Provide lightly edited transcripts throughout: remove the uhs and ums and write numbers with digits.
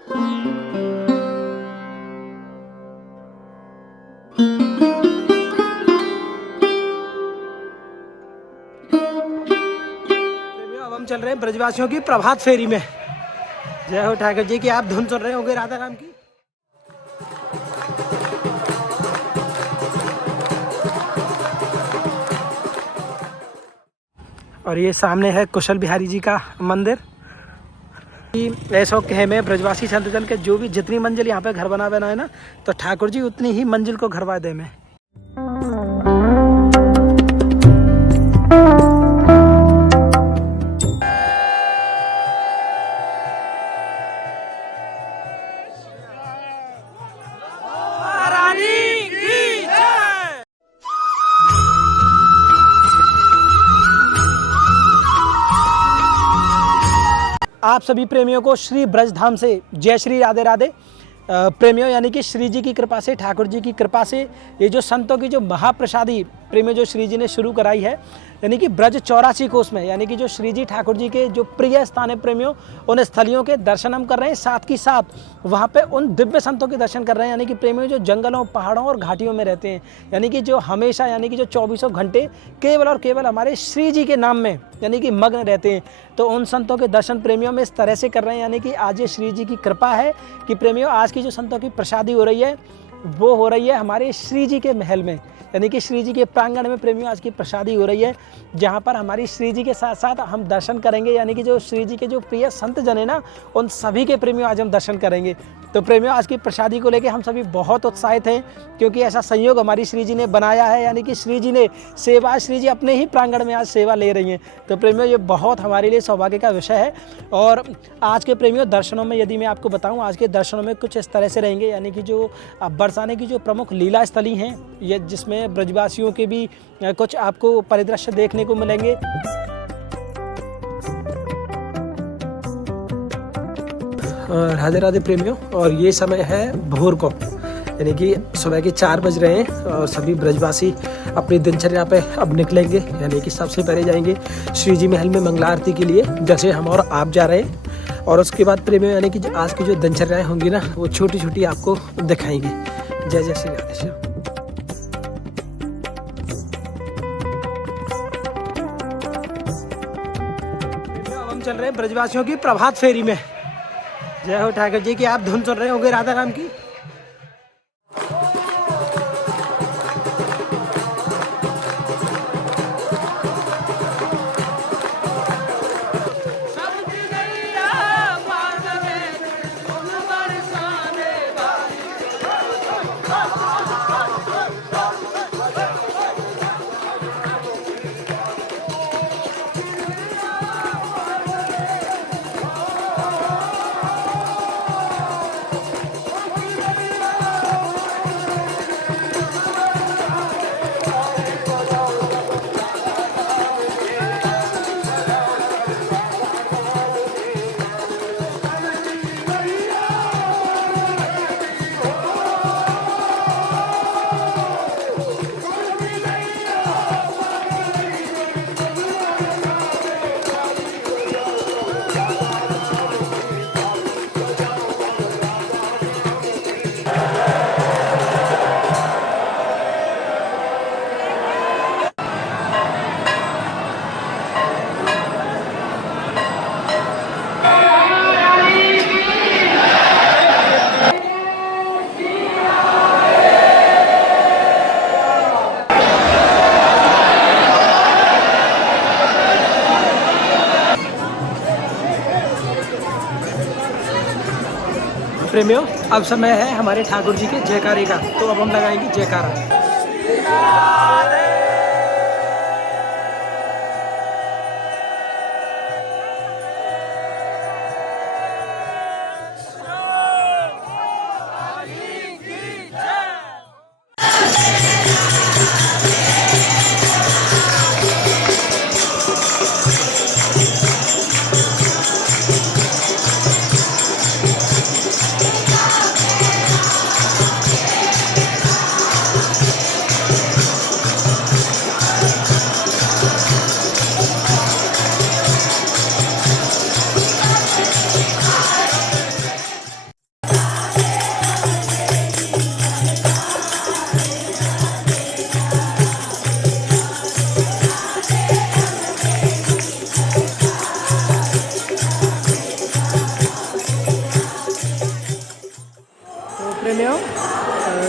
अब हम चल रहे हैं ब्रजवासियों की प्रभात फेरी में। जय हो ठाकुर जी की। आप धुन सुन रहे होंगे राधा राम की। और ये सामने है कुशल बिहारी जी का मंदिर। ऐसा कहे में ब्रजवासी संतजन के जो भी जितनी मंजिल यहाँ पे घर बना है ना, तो ठाकुर जी उतनी ही मंजिल को घरवा दे में। आप सभी प्रेमियों को श्री ब्रजधाम से जय श्री राधे राधे। प्रेमियों, यानी कि श्री जी की कृपा से, ठाकुर जी की कृपा से ये जो संतों की जो महाप्रसादी प्रेमियों जो श्री जी ने शुरू कराई है, यानी कि ब्रज 84 कोस में, यानी कि जो श्री जी ठाकुर जी के जो प्रिय स्थान है प्रेमियों, उन स्थलियों के दर्शन हम कर रहे हैं। साथ ही साथ वहाँ पे उन दिव्य संतों के दर्शन कर रहे हैं, यानी कि प्रेमियों जो जंगलों, पहाड़ों और घाटियों में रहते हैं, यानी कि जो हमेशा, यानी कि जो 24 घंटे केवल और केवल हमारे श्री जी के नाम में यानी कि मग्न रहते हैं। तो उन संतों के दर्शन प्रेमियों में इस तरह से कर रहे हैं, यानी कि आज ये श्री जी की कृपा है कि प्रेमियों आज की जो संतों की प्रसादी हो रही है वो हो रही है हमारे श्री जी के महल में, यानी कि श्री जी के प्रांगण में प्रेमियों आज की प्रसादी हो रही है, जहाँ पर हमारी श्री जी के साथ साथ हम दर्शन करेंगे, यानी कि जो श्री जी के जो प्रिय संत जन है ना, उन सभी के प्रेमियों आज हम दर्शन करेंगे। तो प्रेमियों आज की प्रसादी को लेकर हम सभी बहुत उत्साहित हैं, क्योंकि ऐसा संयोग हमारी श्री जी ने बनाया है, यानी कि श्री जी ने सेवा, श्री जी अपने ही प्रांगण में आज सेवा ले रही हैं। तो प्रेमियों ये बहुत हमारे लिए सौभाग्य का विषय है। और आज के प्रेमियों दर्शनों में यदि मैं आपको बताऊं, आज के दर्शनों में कुछ इस तरह से रहेंगे, यानी कि जो बरसाने की जो प्रमुख लीला स्थली हैं, ये जिसमें ब्रजवासियों के भी कुछ आपको परिदृश्य देखने को मिलेंगे। राधे राधे प्रेमियों, और ये समय है भोर को, यानी कि सुबह के 4 बज रहे हैं और सभी ब्रजवासी अपनी दिनचर्या पे अब निकलेंगे, यानी कि सबसे पहले जाएंगे श्री जी महल में मंगला आरती के लिए, जैसे हम और आप जा रहे हैं। और उसके बाद प्रेमियों, यानी कि आज की जो दिनचर्याएं होंगी ना, वो छोटी छोटी आपको दिखाएंगे। जय जय श्री राधे श्याम। हम चल रहे हैं ब्रजवासियों की प्रभात फेरी में। जय हो ठाकुर जी की। आप धुन सुन रहे होंगे राधा राम की। प्रेमियों अब समय है हमारे ठाकुर जी के जयकारे का, तो अब हम लगाएंगे जयकारा।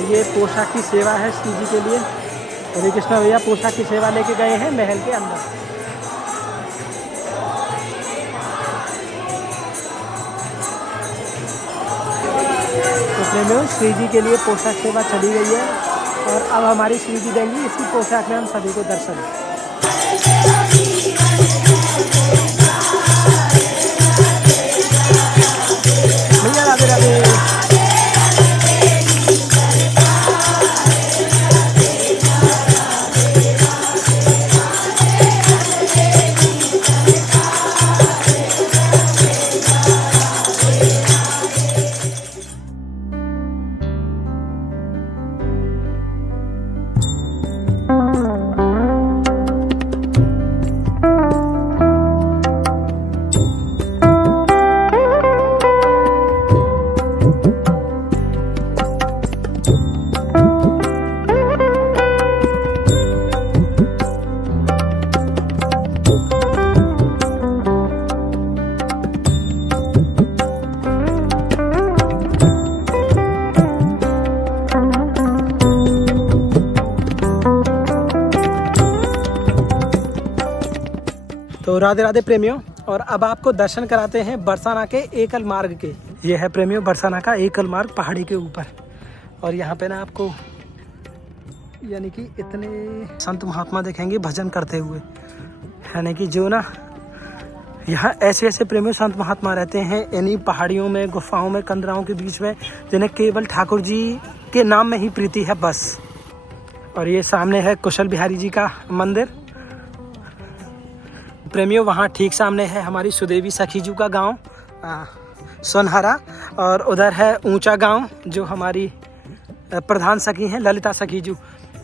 ये पोशाक की सेवा है श्री जी के लिए। हरे कृष्णा भैया पोशाक की सेवा लेके गए हैं महल के अंदर। तो प्रेमियों श्री जी के लिए पोशाक सेवा चली गई है और अब हमारी श्री जी देंगी इसी पोशाक में हम सभी को दर्शन। भैया राधे राधे। तो राधे राधे प्रेमियों, और अब आपको दर्शन कराते हैं बरसाना के एकल मार्ग के। ये है प्रेमियों बरसाना का एकल मार्ग पहाड़ी के ऊपर। और यहाँ पे ना आपको यानी कि इतने संत महात्मा देखेंगे भजन करते हुए, यानी कि जो ना यहाँ ऐसे ऐसे प्रेमियों संत महात्मा रहते हैं इन्हीं पहाड़ियों में, गुफाओं में, कंदराओं के बीच में, जिन्हें केवल ठाकुर जी के नाम में ही प्रीति है बस। और ये सामने है कुशल बिहारी जी का मंदिर। प्रेमियों वहाँ ठीक सामने है हमारी सुदेवी सखीजू का गांव सोनहरा, और उधर है ऊंचा गांव जो हमारी प्रधान सखी हैं ललिता सखीजू।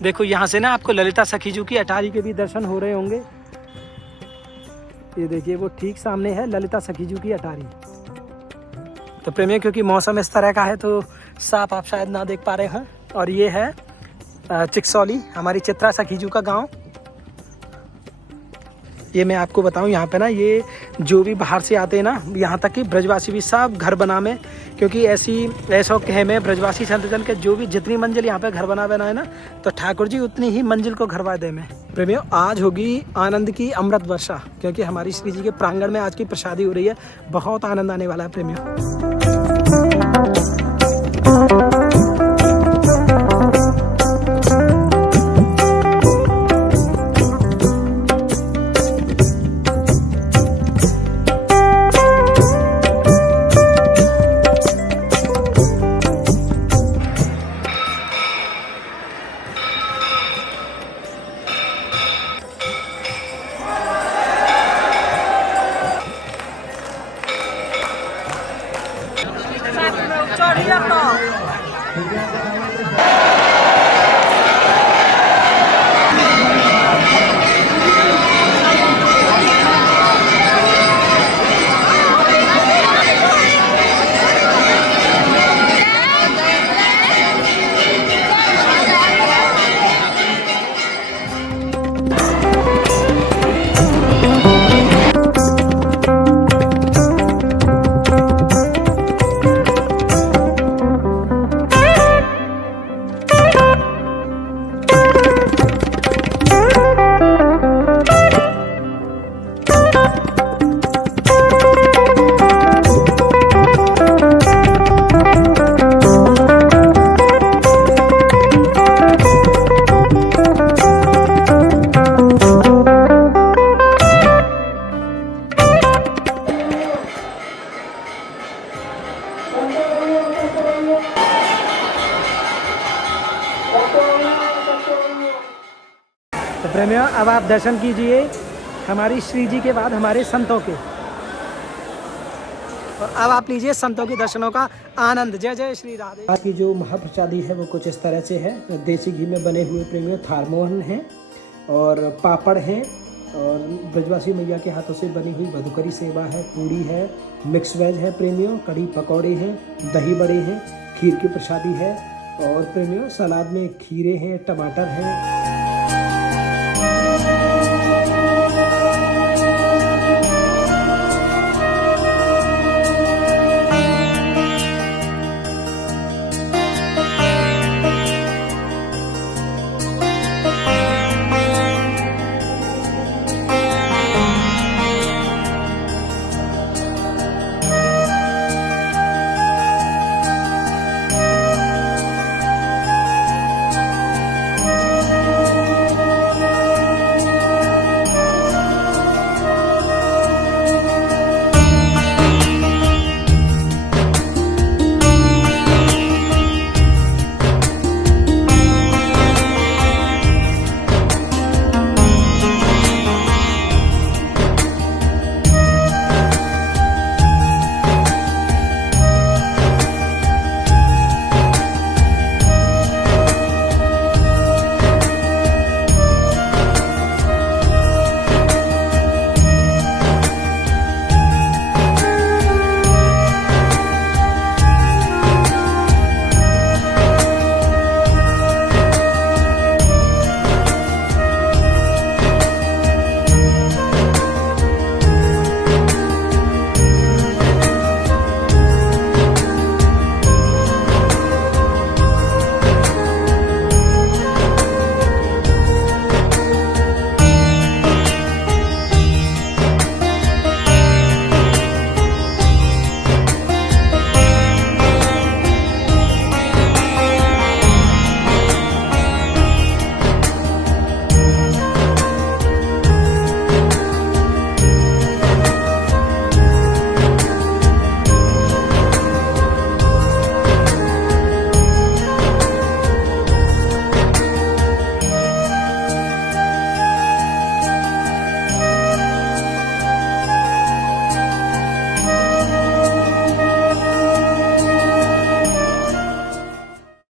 देखो यहाँ से ना आपको ललिता सखीजू की अटारी के भी दर्शन हो रहे होंगे। ये देखिए वो ठीक सामने है ललिता सखीजू की अटारी। तो प्रेमियों क्योंकि मौसम इस तरह का है तो साफ आप शायद ना देख पा रहे हैं। और ये है चिकसौली हमारी चित्रा सखीजू का गांव। ये मैं आपको बताऊं यहाँ पे ना ये जो भी बाहर से आते हैं ना, यहाँ तक कि ब्रजवासी भी सब घर बना में, क्योंकि ऐसा कहे में ब्रजवासी संतजन के जो भी जितनी मंजिल यहाँ पे घर बना है ना, तो ठाकुर जी उतनी ही मंजिल को घरवा दे में। प्रेमियों आज होगी आनंद की अमृत वर्षा, क्योंकि हमारी श्री जी के प्रांगण में आज की प्रसादी हो रही है। बहुत आनंद आने वाला है प्रेमियों। तो प्रेमियों अब आप दर्शन कीजिए हमारी श्री जी के बाद हमारे संतों के, और अब आप लीजिए संतों के दर्शनों का आनंद। जय जय श्री राधे। आपकी जो महाप्रसादी है वो कुछ इस तरह से है। देसी घी में बने हुए प्रेमियों थारमोहन हैं और पापड़ हैं, और ब्रजवासी मैया के हाथों से बनी हुई मधुकरी सेवा है, पूड़ी है, मिक्स वेज है प्रेमियों, कढ़ी पकौड़े हैं, दही बड़े हैं, खीर की प्रसादी है, और प्रेमियों सलाद में खीरे हैं, टमाटर हैं,